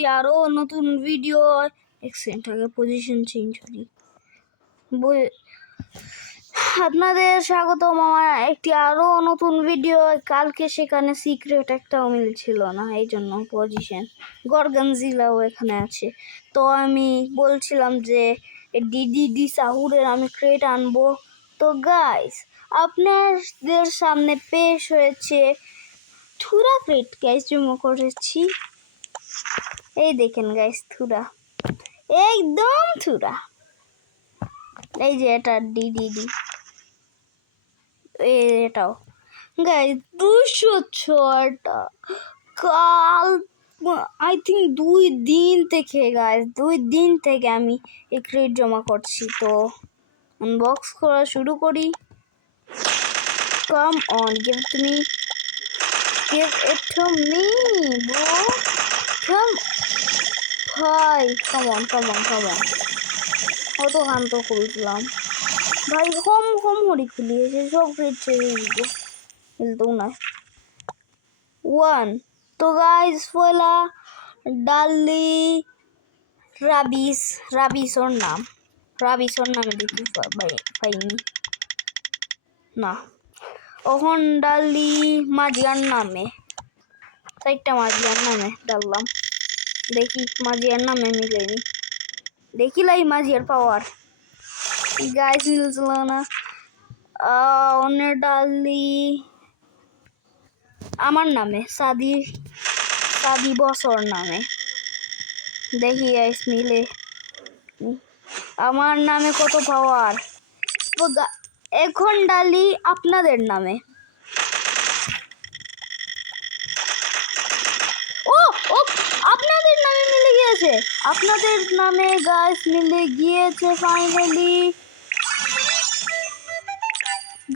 একটি আরো নতুন ভিডিও। এক সেকেন্ড আগে পজিশন চেঞ্জ করি। আপনাদের স্বাগতম আমার একটি আরো নতুন ভিডিও। কালকে সেখানে সিক্রেট একটাও মিলছিল না, এই জন্য পজিশন গরগনজিলাও এখানে আছে। তো আমি বলছিলাম যে ডিডিডি সাহুরের আমি ক্রেট আনবো। তো গাইস আপনাদের সামনে পেশ হয়েছে থুরা ক্রেট গাইস, জমা করেছি। এই দেখেন গাইস, থুরা একদম থুরা। এই যে এটা ডিডিডি, এটাও গাইস 206টা। কাল আই থিঙ্ক 2 দিন থেকে গাইস 2 দিন থেকে আমি এই ক্রেট জমা করছি। তো আনবক্স করা শুরু করি। Come on, give it to me, give it to me bro, come ভাই, come on come on come on. কত শান্ত খুলছিলাম ভাই, হোম হরি খুলিয়েছে, সব ক্রেট ছেড়ে দিব, খেলতেও না। 1 তো গাইস পয়লা ডালি রাবিসর নামে দেখি পাইনি না। ওখন ডালি মাজিয়ার নামে, 4টা মাজিয়ার নামে ডাললাম, দেখি মাজিয়ার নামে মিলেনি। দেখিলাই মাজিয়ার পাওয়ার গাইস মিলছিল না। অনেক ডালি আমার নামে সাদি বছর নামে, দেখি গাইস মিলে। আমার নামে কত পাওয়ার। এখন ডালি আপনাদের নামে। ও ও আপনাদের নামে মিলে গিয়েছে, আপনাদের নামে গাইস মিলে গিয়েছে ফাইনালি।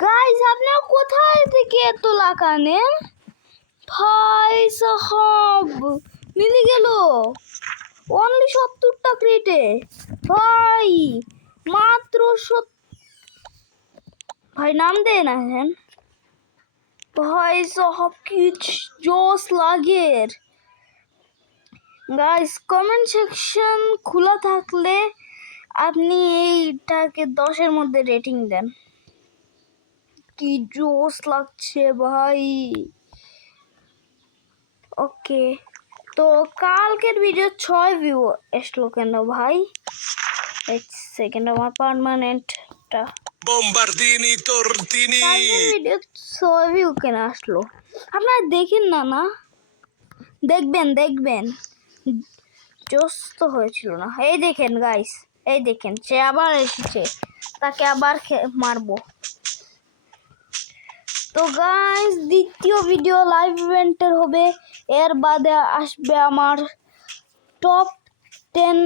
গাইস আপনারা কোথায় থেকে এত লাগানেন ভাই সাহাব, মিলে গেল অনলি 70টা ক্রেটে ভাই, মাত্র ভাই নাম দে না হ্যাঁ ভাই সাহাব, কি জোস লাগে। গাইস কমেন্ট সেকশন খোলা থাকলে আপনি এইটাকে 10-এর মধ্যে রেটিং দেন। কি জোস লাগছে ভাই। ওকে, তো কালকের ভিডিও 6 ভিউ আসলো কেন ভাই? এক সেকেন্ড, আমার পার্মানেন্টটা বম্বারদিনি তরদিনি কালকের ভিডিও 6 ভিউ কেন আসলো? আপনারা দেখেন না দেখবেন জোস তো হয়েছিল না। এই দেখেন গাইস, এই দেখেন সে আবার এসেছে, তাকে আবার মারবো। তো গাইস দ্বিতীয় ভিডিও লাইভ ইভেন্টের হবে, এর বাদে আসবে আমার টপ 10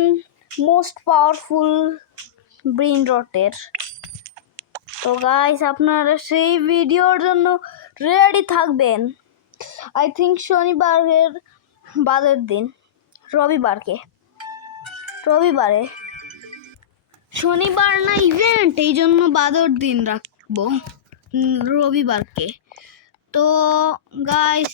মোস্ট পাওয়ারফুল ব্রেইন রটের। তো গাইস আপনারা সেই ভিডিওর জন্য রেডি থাকবেন। আই থিঙ্ক শনিবারের বাদের দিন, রবিবারে শনিবার না ইভেন্ট, এই জন্য বাদের দিন রাখবো রবিবারকে। তো গাইস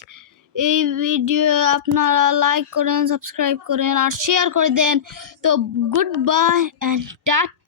এই ভিডিও আপনারা লাইক করেন, সাবস্ক্রাইব করেন আর শেয়ার করে দেন। তো গুড বাই অ্যান্ড টাটা।